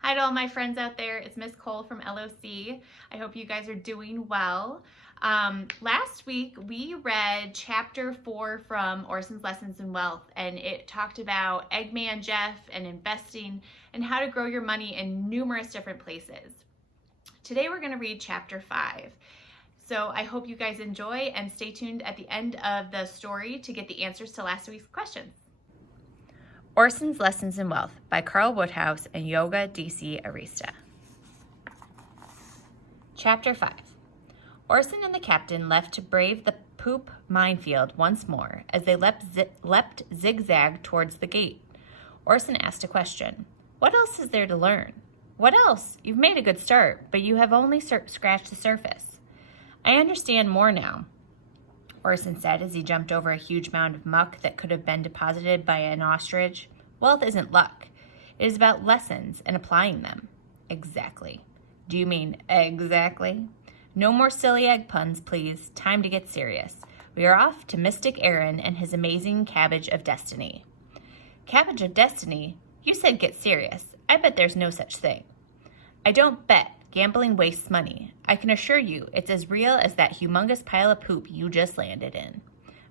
Hi to all my friends out there. It's Miss Cole from LOC. I hope you guys are doing well. Last week we read chapter 4 from Orson's Lessons in Wealth, and it talked about Eggman Jeff and investing and how to grow your money in numerous different places. Today we're going to read chapter 5. So I hope you guys enjoy and stay tuned at the end of the story to get the answers to last week's questions. Orson's Lessons in Wealth by Carl Woodhouse and Yoga DC Arista. Chapter 5. Orson and the captain left to brave the poop minefield once more as they leapt zigzag towards the gate. Orson asked a question. What else is there to learn? What else? You've made a good start, but you have only scratched the surface. I understand more now, Orson said as he jumped over a huge mound of muck that could have been deposited by an ostrich. Wealth isn't luck. It is about lessons and applying them. Exactly. Do you mean exactly? No more silly egg puns, please. Time to get serious. We are off to Mystic Aaron and his amazing cabbage of destiny. Cabbage of destiny? You said get serious. I bet there's no such thing. I don't bet. Gambling wastes money. I can assure you it's as real as that humongous pile of poop you just landed in.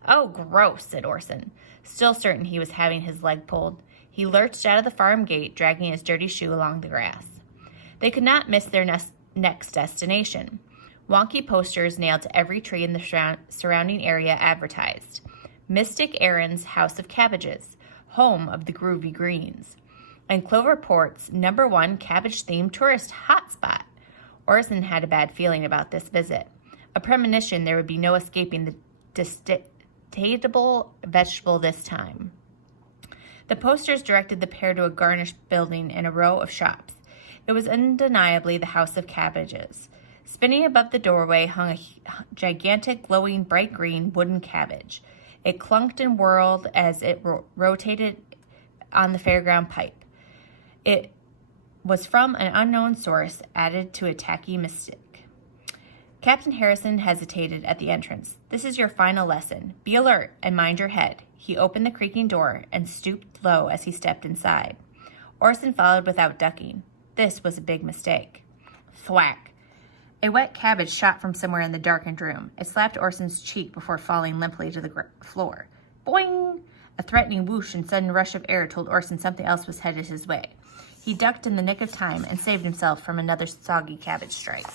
Oh, gross, said Orson, still certain he was having his leg pulled. He lurched out of the farm gate, dragging his dirty shoe along the grass. They could not miss their next destination. Wonky posters nailed to every tree in the surrounding area advertised. Mystic Aaron's House of Cabbages, home of the groovy greens. And Cloverport's #1 cabbage-themed tourist hotspot. Orson had a bad feeling about this visit. A premonition there would be no escaping the destatable vegetable this time. The posters directed the pair to a garnished building in a row of shops. It was undeniably the House of Cabbages. Spinning above the doorway hung a gigantic, glowing, bright green wooden cabbage. It clunked and whirled as it rotated on the fairground pipe. It was from an unknown source, added to a tacky mystic. Captain Harrison hesitated at the entrance. This is your final lesson. Be alert and mind your head. He opened the creaking door and stooped low as he stepped inside. Orson followed without ducking. This was a big mistake. Thwack. A wet cabbage shot from somewhere in the darkened room. It slapped Orson's cheek before falling limply to the floor. Boing! A threatening whoosh and sudden rush of air told Orson something else was headed his way. He ducked in the nick of time and saved himself from another soggy cabbage strike.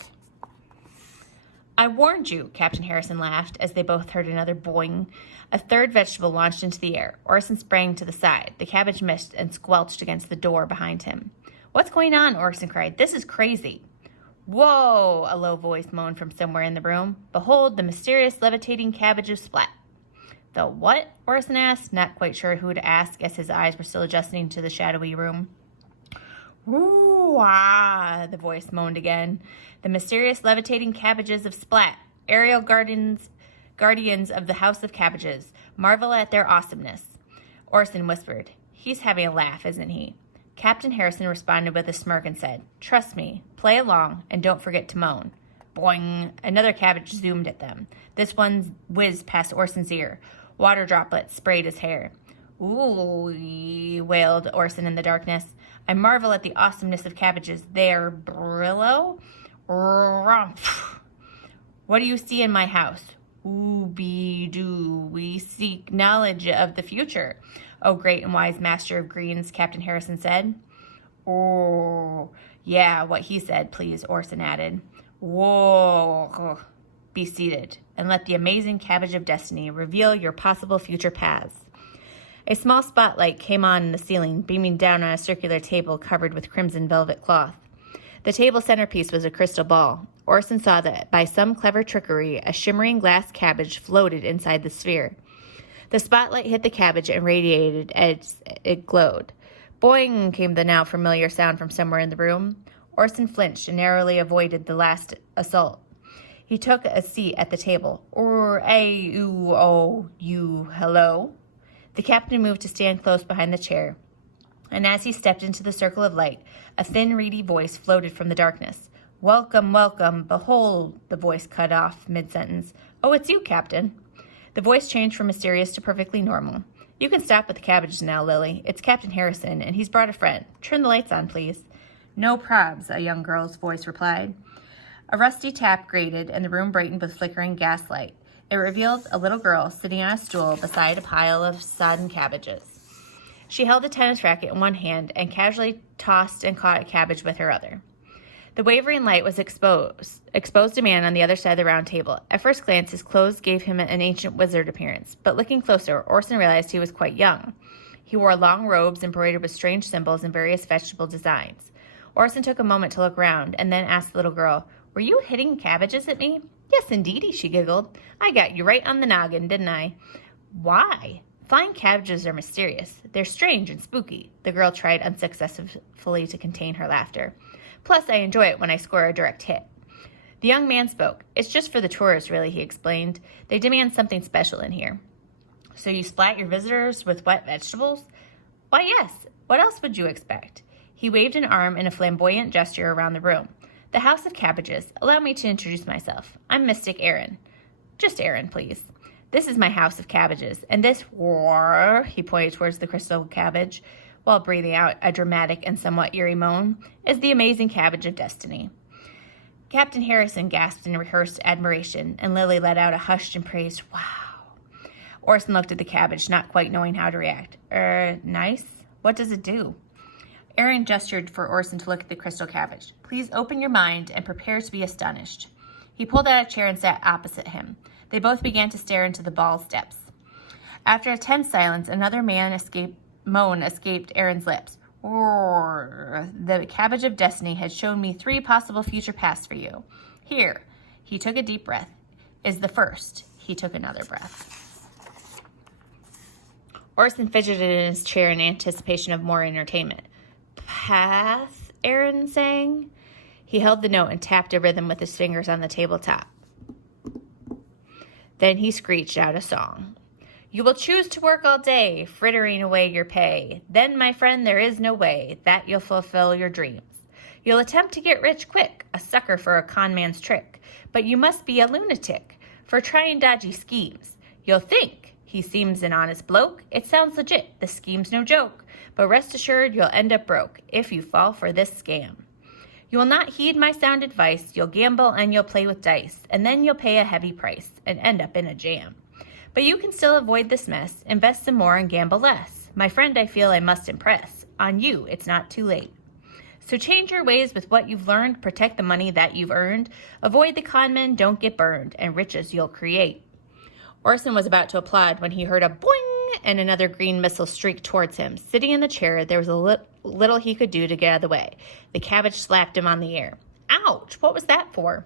I warned you, Captain Harrison laughed as they both heard another boing. A third vegetable launched into the air. Orson sprang to the side. The cabbage missed and squelched against the door behind him. What's going on? Orson cried. This is crazy. Whoa! A low voice moaned from somewhere in the room. Behold, the mysterious levitating cabbage of Splat. The what? Orson asked, not quite sure who to ask as his eyes were still adjusting to the shadowy room. Woo-ah, the voice moaned again. The mysterious levitating cabbages of Splat, aerial guardians of the House of Cabbages, marvel at their awesomeness. Orson whispered, He's having a laugh, isn't he? Captain Harrison responded with a smirk and said, Trust me, play along, and don't forget to moan. Boing! Another cabbage zoomed at them. This one whizzed past Orson's ear. Water droplets sprayed his hair. Ooh, wailed Orson in the darkness. I marvel at the awesomeness of cabbages. They're Brillo? Rumph. What do you see in my house? Ooby-doo, we seek knowledge of the future. Oh, great and wise master of greens, Captain Harrison said. Oh, yeah, what he said, please, Orson added. Whoa, be seated, and let the amazing cabbage of destiny reveal your possible future paths. A small spotlight came on in the ceiling, beaming down on a circular table covered with crimson velvet cloth. The table centerpiece was a crystal ball. Orson saw that by some clever trickery, a shimmering glass cabbage floated inside the sphere. The spotlight hit the cabbage and radiated as it glowed. Boing came the now familiar sound from somewhere in the room. Orson flinched and narrowly avoided the last assault. He took a seat at the table. You, hello? The captain moved to stand close behind the chair, and as he stepped into the circle of light, a thin, reedy voice floated from the darkness. Welcome, welcome, behold, the voice cut off mid-sentence. Oh, it's you, Captain. The voice changed from mysterious to perfectly normal. You can stop with the cabbages now, Lily. It's Captain Harrison, and he's brought a friend. Turn the lights on, please. No probs, a young girl's voice replied. A rusty tap grated, and the room brightened with flickering gaslight. It revealed a little girl sitting on a stool beside a pile of sodden cabbages. She held a tennis racket in one hand and casually tossed and caught a cabbage with her other. The wavering light was exposed a man on the other side of the round table. At first glance, his clothes gave him an ancient wizard appearance, but looking closer, Orson realized he was quite young. He wore long robes embroidered with strange symbols and various vegetable designs. Orson took a moment to look around and then asked the little girl, "Were you hitting cabbages at me?" "Yes, indeedy," she giggled. "I got you right on the noggin, didn't I?" "Why?" "Flying cabbages are mysterious. They're strange and spooky." The girl tried unsuccessfully to contain her laughter. "Plus, I enjoy it when I score a direct hit." The young man spoke. "It's just for the tourists, really," he explained. "They demand something special in here." "So you splat your visitors with wet vegetables?" "Why, yes. What else would you expect?" He waved an arm in a flamboyant gesture around the room. "The House of Cabbages. Allow me to introduce myself. I'm Mystic Aaron." "Just Aaron, please." "This is my House of Cabbages, and this," he pointed towards the crystal cabbage, while breathing out a dramatic and somewhat eerie moan, "is the amazing cabbage of destiny." Captain Harrison gasped in rehearsed admiration, and Lily let out a hushed and praised, "Wow." Orson looked at the cabbage, not quite knowing how to react. Nice? What does it do?" Aaron gestured for Orson to look at the crystal cabbage. "Please open your mind and prepare to be astonished." He pulled out a chair and sat opposite him. They both began to stare into the ball's depths. After a tense silence, another moan escaped Aaron's lips. "Roar. The cabbage of destiny has shown me 3 possible future paths for you. Here," he took a deep breath, "is the first." He took another breath. Orson fidgeted in his chair in anticipation of more entertainment. "Path?" Aaron sang. He held the note and tapped a rhythm with his fingers on the tabletop. Then he screeched out a song. "You will choose to work all day, frittering away your pay. Then, my friend, there is no way that you'll fulfill your dreams. You'll attempt to get rich quick, a sucker for a con man's trick. But you must be a lunatic for trying dodgy schemes. You'll think he seems an honest bloke. It sounds legit, the scheme's no joke. But rest assured you'll end up broke if you fall for this scam. You will not heed my sound advice. You'll gamble and you'll play with dice. And then you'll pay a heavy price and end up in a jam. But you can still avoid this mess. Invest some more and gamble less. My friend, I feel I must impress. On you, it's not too late. So change your ways with what you've learned. Protect the money that you've earned. Avoid the con men, don't get burned. And riches you'll create." Orson was about to applaud when he heard a boing and another green missile streaked towards him. Sitting in the chair, there was a little he could do to get out of the way. The cabbage slapped him on the ear. "Ouch! What was that for?"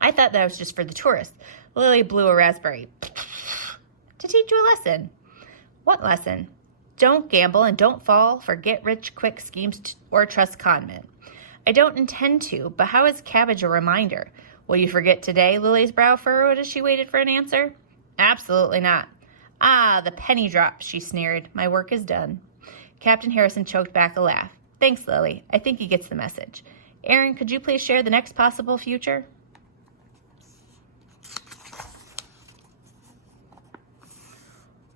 "I thought that was just for the tourists." Lily blew a raspberry. "To teach you a lesson." "What lesson?" "Don't gamble and don't fall for get-rich-quick schemes or trust con men." "I don't intend to, but how is cabbage a reminder?" "Will you forget today?" Lily's brow furrowed as she waited for an answer. "Absolutely not." "Ah, the penny dropped," she sneered. "My work is done." Captain Harrison choked back a laugh. "Thanks, Lily. I think he gets the message. Aaron, could you please share the next possible future?"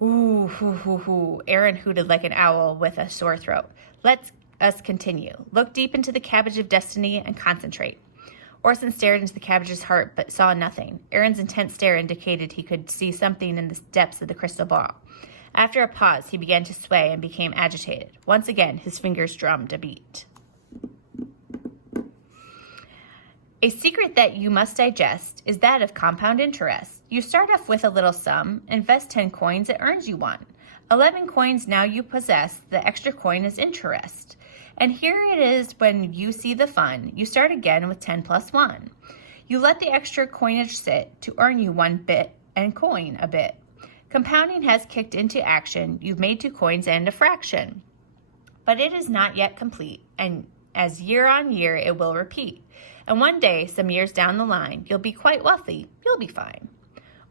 "Ooh, hoo, hoo, hoo." Aaron hooted like an owl with a sore throat. "Let us continue. Look deep into the cabbage of destiny and concentrate." Orson stared into the cabbage's heart, but saw nothing. Aaron's intense stare indicated he could see something in the depths of the crystal ball. After a pause, he began to sway and became agitated. Once again, his fingers drummed a beat. "A secret that you must digest is that of compound interest. You start off with a little sum, invest 10 coins, it earns you 1. 11 coins now you possess, the extra coin is interest. And here it is when you see the fun, you start again with 10 plus 1. You let the extra coinage sit to earn you 1 bit and coin a bit. Compounding has kicked into action, you've made 2 coins and a fraction. But it is not yet complete, and as year on year it will repeat. And one day, some years down the line, you'll be quite wealthy, you'll be fine."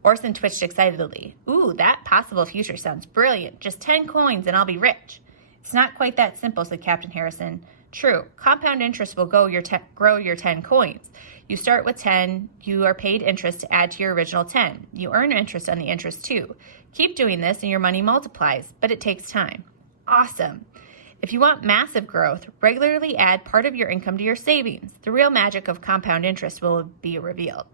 Orson twitched excitedly. "Ooh, that possible future sounds brilliant. Just 10 coins and I'll be rich." "It's not quite that simple," said Captain Harrison. "True, compound interest will grow your 10 coins. You start with 10, you are paid interest to add to your original 10. You earn interest on the interest too. Keep doing this and your money multiplies, but it takes time." "Awesome. If you want massive growth, regularly add part of your income to your savings. The real magic of compound interest will be revealed.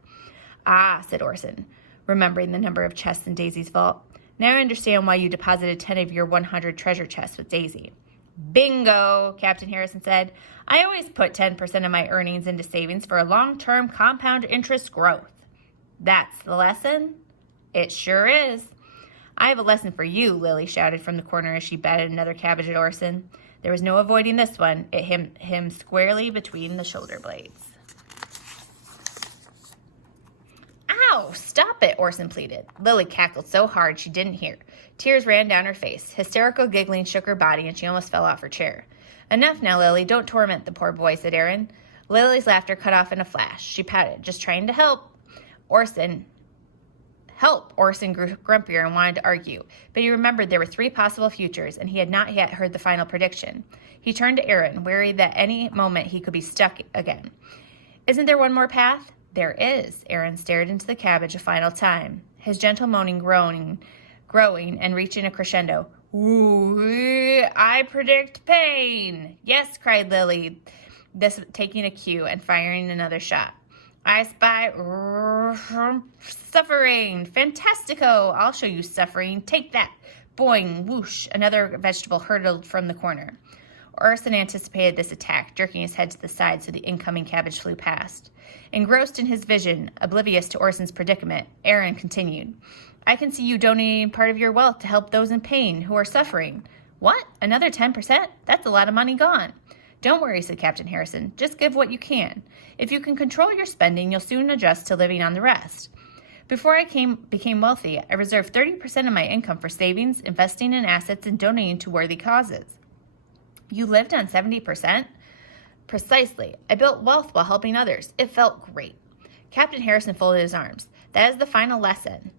Ah, said Orson, remembering the number of chests in Daisy's vault. Now I understand why you deposited 10 of your 100 treasure chests with Daisy. Bingo, Captain Harrison said. I always put 10% of my earnings into savings for a long-term compound interest growth. That's the lesson? It sure is. I have a lesson for you, Lily shouted from the corner as she batted another cabbage at Orson. There was no avoiding this one. It hit him squarely between the shoulder blades. Ow, stop it, Orson pleaded. Lily cackled so hard she didn't hear. Tears ran down her face. Hysterical giggling shook her body, and she almost fell off her chair. Enough now, Lily. Don't torment the poor boy, said Aaron. Lily's laughter cut off in a flash. She pouted, just trying to help. Orson grew grumpier and wanted to argue, but he remembered there were 3 possible futures, and he had not yet heard the final prediction. He turned to Aaron, worried that any moment he could be stuck again. Isn't there one more path? There is. Aaron stared into the cabbage a final time, his gentle moaning growing and reaching a crescendo. Ooh, I predict pain. Yes, cried Lily, this taking a cue and firing another shot. I spy suffering. Fantastico. I'll show you suffering. Take that. Boing, whoosh. Another vegetable hurtled from the corner. Orson anticipated this attack, jerking his head to the side so the incoming cabbage flew past. Engrossed in his vision, oblivious to Orson's predicament, Aaron continued. I can see you donating part of your wealth to help those in pain who are suffering. What? Another 10%? That's a lot of money gone. Don't worry, said Captain Harrison. Just give what you can. If you can control your spending, you'll soon adjust to living on the rest. Before I became wealthy, I reserved 30% of my income for savings, investing in assets, and donating to worthy causes. You lived on 70%? Precisely. I built wealth while helping others. It felt great. Captain Harrison folded his arms. That is the final lesson.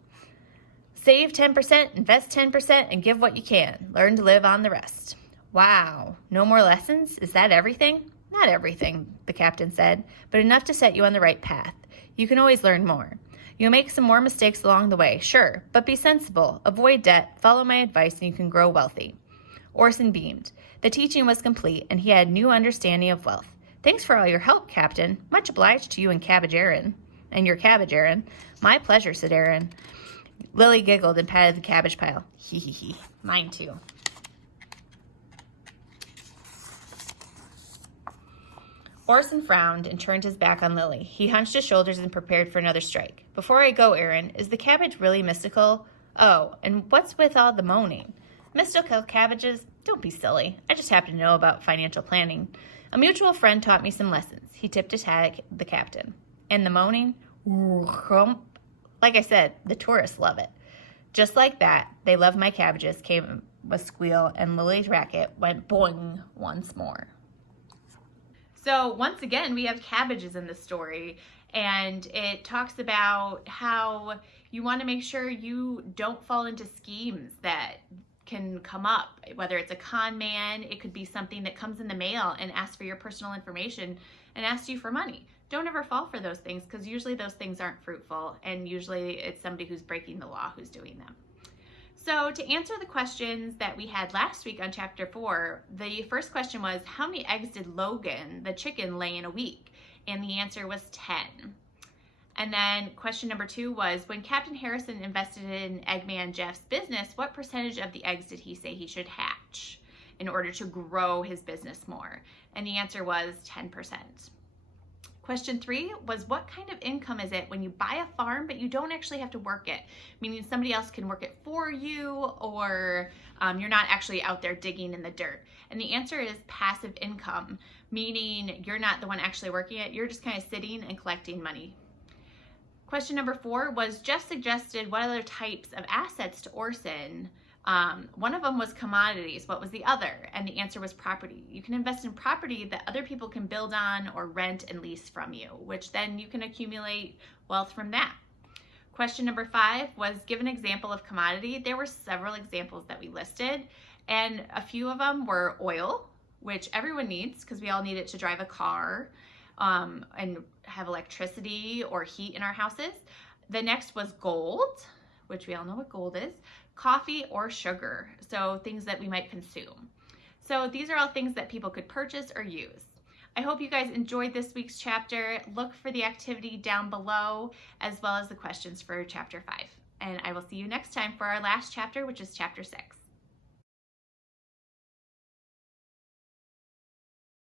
Save 10%, invest 10%, and give what you can. Learn to live on the rest. Wow. No more lessons? Is that everything? Not everything, the captain said, but enough to set you on the right path. You can always learn more. You'll make some more mistakes along the way, sure, but be sensible, avoid debt, follow my advice, and you can grow wealthy. Orson beamed. The teaching was complete, and he had new understanding of wealth. Thanks for all your help, Captain. Much obliged to you and your cabbage, Aaron. My pleasure, said Aaron. Lily giggled and patted the cabbage pile. Hee hee hee. Mine too. Orson frowned and turned his back on Lily. He hunched his shoulders and prepared for another strike. Before I go, Aaron, is the cabbage really mystical? Oh, and what's with all the moaning? Mystical cabbages? Don't be silly. I just happen to know about financial planning. A mutual friend taught me some lessons. He tipped his hat at the captain. And the moaning? Like I said, the tourists love it. Just like that, they love my cabbages, came a squeal, and Lily's racket went boing once more. So once again, we have cabbages in the story, and it talks about how you want to make sure you don't fall into schemes that can come up, whether it's a con man, it could be something that comes in the mail and asks for your personal information and asks you for money. Don't ever fall for those things, because usually those things aren't fruitful, and usually it's somebody who's breaking the law who's doing them. So to answer the questions that we had last week on chapter 4, the first question was, how many eggs did Logan, the chicken, lay in a week? And the answer was 10. And then question number 2 was, when Captain Harrison invested in Eggman Jeff's business, what percentage of the eggs did he say he should hatch in order to grow his business more? And the answer was 10%. Question 3 was, what kind of income is it when you buy a farm but you don't actually have to work it? Meaning somebody else can work it for you, or you're not actually out there digging in the dirt. And the answer is passive income, meaning you're not the one actually working it, you're just kind of sitting and collecting money. Question number 4 was, Jeff suggested what other types of assets to Orson. One of them was commodities. What was the other? And the answer was property. You can invest in property that other people can build on or rent and lease from you, which then you can accumulate wealth from that. Question number 5 was, give an example of commodity. There were several examples that we listed, and a few of them were oil, which everyone needs because we all need it to drive a car and have electricity or heat in our houses. The next was gold, which we all know what gold is. Coffee or sugar, so things that we might consume. So these are all things that people could purchase or use. I hope you guys enjoyed this week's chapter. Look for the activity down below, as well as the questions for chapter 5. And I will see you next time for our last chapter, which is chapter 6.